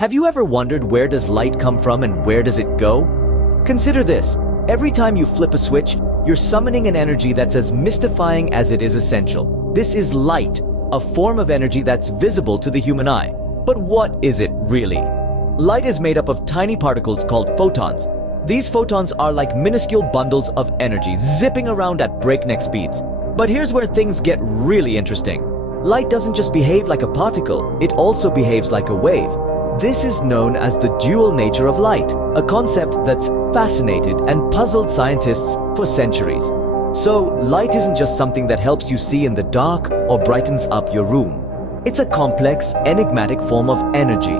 Have you ever wondered where does light come from and where does it go? Consider this. Every time you flip a switch, you're summoning an energy that's as mystifying as it is essential. This is light, a form of energy that's visible to the human eye. But what is it really? Light is made up of tiny particles called photons. These photons are like minuscule bundles of energy zipping around at breakneck speeds. But here's where things get really interesting. Light doesn't just behave like a particle, it also behaves like a wave. This is known as the dual nature of light, a concept that's fascinated and puzzled scientists for centuries. So, light isn't just something that helps you see in the dark or brightens up your room. It's a complex, enigmatic form of energy,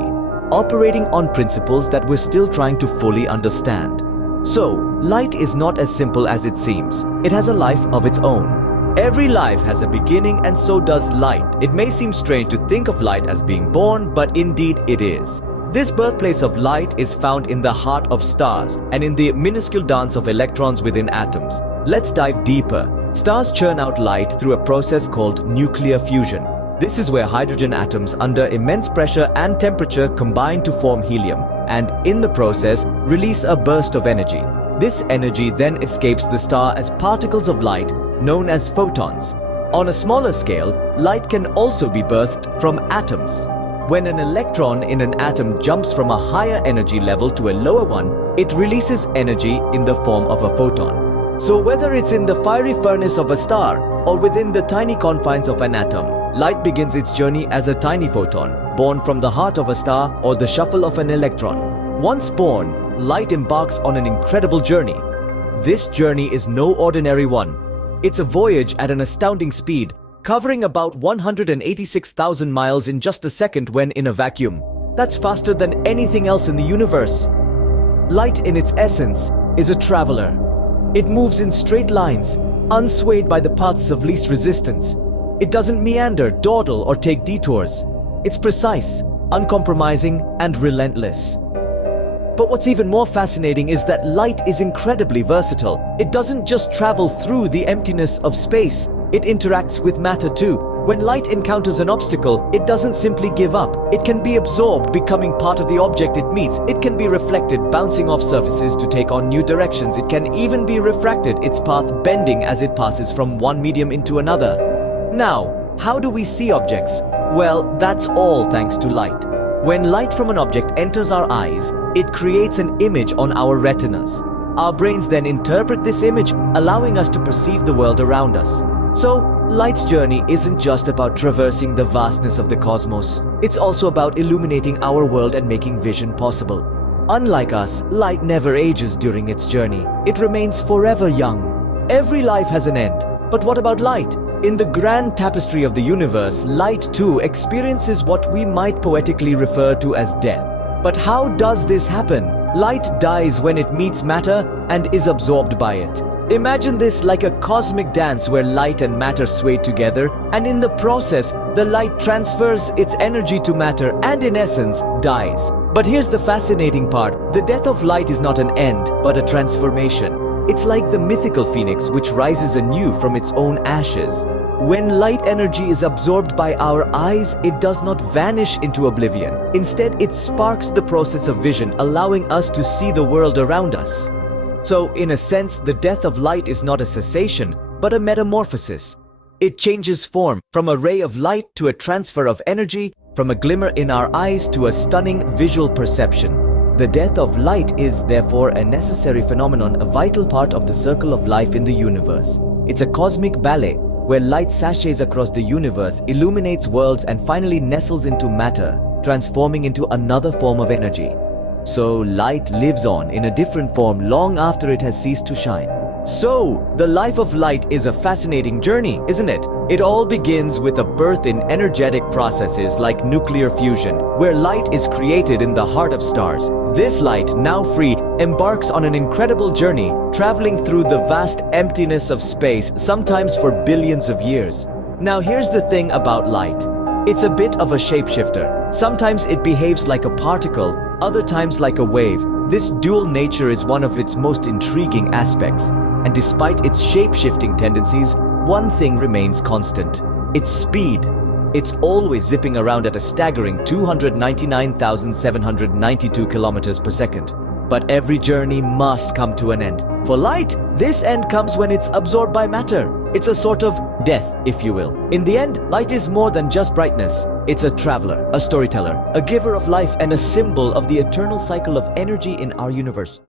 operating on principles that we're still trying to fully understand. So, light is not as simple as it seems. It has a life of its own. Every life has a beginning, and so does light. It may seem strange to think of light as being born, but indeed it is. This birthplace of light is found in the heart of stars and in the minuscule dance of electrons within atoms. Let's dive deeper. Stars churn out light through a process called nuclear fusion. This is where hydrogen atoms under immense pressure and temperature combine to form helium, and in the process release a burst of energy. This energy then escapes the star as particles of light known as photons. On a smaller scale, light can also be birthed from atoms. When an electron in an atom jumps from a higher energy level to a lower one, it releases energy in the form of a photon. So whether it's in the fiery furnace of a star or within the tiny confines of an atom, light begins its journey as a tiny photon, born from the heart of a star or the shuffle of an electron. Once born, light embarks on an incredible journey. This journey is no ordinary one. It's a voyage at an astounding speed, covering about 186,000 miles in just a second when in a vacuum. That's faster than anything else in the universe. Light in its essence is a traveler. It moves in straight lines, unswayed by the paths of least resistance. It doesn't meander, dawdle, or take detours. It's precise, uncompromising, and relentless. But what's even more fascinating is that light is incredibly versatile. It doesn't just travel through the emptiness of space, it interacts with matter too. When light encounters an obstacle, it doesn't simply give up. It can be absorbed, becoming part of the object it meets. It can be reflected, bouncing off surfaces to take on new directions. It can even be refracted, its path bending as it passes from one medium into another. Now, how do we see objects? Well, that's all thanks to light. When light from an object enters our eyes, it creates an image on our retinas. Our brains then interpret this image, allowing us to perceive the world around us. So, light's journey isn't just about traversing the vastness of the cosmos. It's also about illuminating our world and making vision possible. Unlike us, light never ages during its journey. It remains forever young. Every life has an end. But what about light? In the grand tapestry of the universe, light too experiences what we might poetically refer to as death. But how does this happen? Light dies when it meets matter and is absorbed by it. Imagine this like a cosmic dance where light and matter sway together, and in the process, the light transfers its energy to matter and in essence, dies. But here's the fascinating part. The death of light is not an end, but a transformation. It's like the mythical phoenix which rises anew from its own ashes. When light energy is absorbed by our eyes, it does not vanish into oblivion. Instead, it sparks the process of vision, allowing us to see the world around us. So, in a sense, the death of light is not a cessation, but a metamorphosis. It changes form, from a ray of light to a transfer of energy, from a glimmer in our eyes to a stunning visual perception. The death of light is, therefore, a necessary phenomenon, a vital part of the circle of life in the universe. It's a cosmic ballet, where light sashays across the universe, illuminates worlds, and finally nestles into matter, transforming into another form of energy. So, light lives on in a different form long after it has ceased to shine. So, the life of light is a fascinating journey, isn't it? It all begins with a birth in energetic processes like nuclear fusion, where light is created in the heart of stars. This light, now free, embarks on an incredible journey, traveling through the vast emptiness of space, sometimes for billions of years. Now here's the thing about light. It's a bit of a shapeshifter. Sometimes it behaves like a particle, other times like a wave. This dual nature is one of its most intriguing aspects. And despite its shape-shifting tendencies, one thing remains constant: its speed. It's always zipping around at a staggering 299,792 kilometers per second. But every journey must come to an end. For light, this end comes when it's absorbed by matter. It's a sort of death, if you will. In the end, light is more than just brightness. It's a traveler, a storyteller, a giver of life, and a symbol of the eternal cycle of energy in our universe.